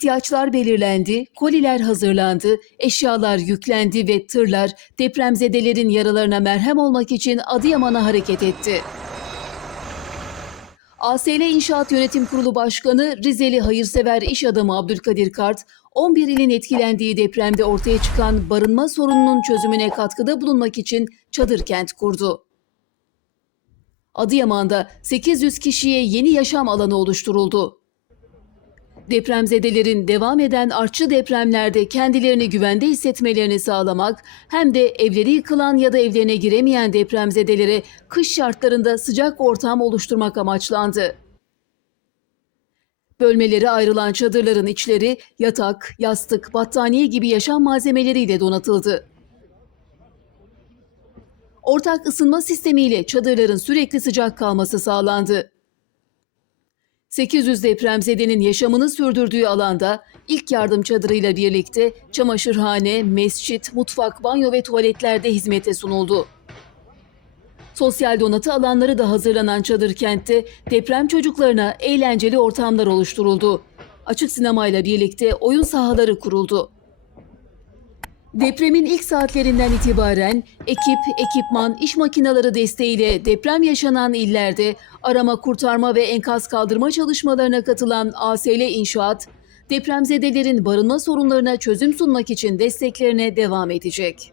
İhtiyaçlar belirlendi, koliler hazırlandı, eşyalar yüklendi ve tırlar depremzedelerin yaralarına merhem olmak için Adıyaman'a hareket etti. ASL İnşaat Yönetim Kurulu Başkanı Rizeli hayırsever iş adamı Abdülkadir Kart, 11 ilin etkilendiği depremde ortaya çıkan barınma sorununun çözümüne katkıda bulunmak için çadır kent kurdu. Adıyaman'da 800 kişiye yeni yaşam alanı oluşturuldu. Depremzedelerin devam eden artçı depremlerde kendilerini güvende hissetmelerini sağlamak hem de evleri yıkılan ya da evlerine giremeyen depremzedelere kış şartlarında sıcak ortam oluşturmak amaçlandı. Bölmeleri ayrılan çadırların içleri yatak, yastık, battaniye gibi yaşam malzemeleriyle donatıldı. Ortak ısınma sistemiyle çadırların sürekli sıcak kalması sağlandı. 800 depremzedenin yaşamını sürdürdüğü alanda ilk yardım çadırıyla birlikte çamaşırhane, mescit, mutfak, banyo ve tuvaletlerde hizmete sunuldu. Sosyal donatı alanları da hazırlanan çadır kentte deprem çocuklarına eğlenceli ortamlar oluşturuldu. Açık sinemayla birlikte oyun sahaları kuruldu. Depremin ilk saatlerinden itibaren ekip, ekipman, iş makineleri desteğiyle deprem yaşanan illerde arama, kurtarma ve enkaz kaldırma çalışmalarına katılan ASL İnşaat, depremzedelerin barınma sorunlarına çözüm sunmak için desteklerine devam edecek.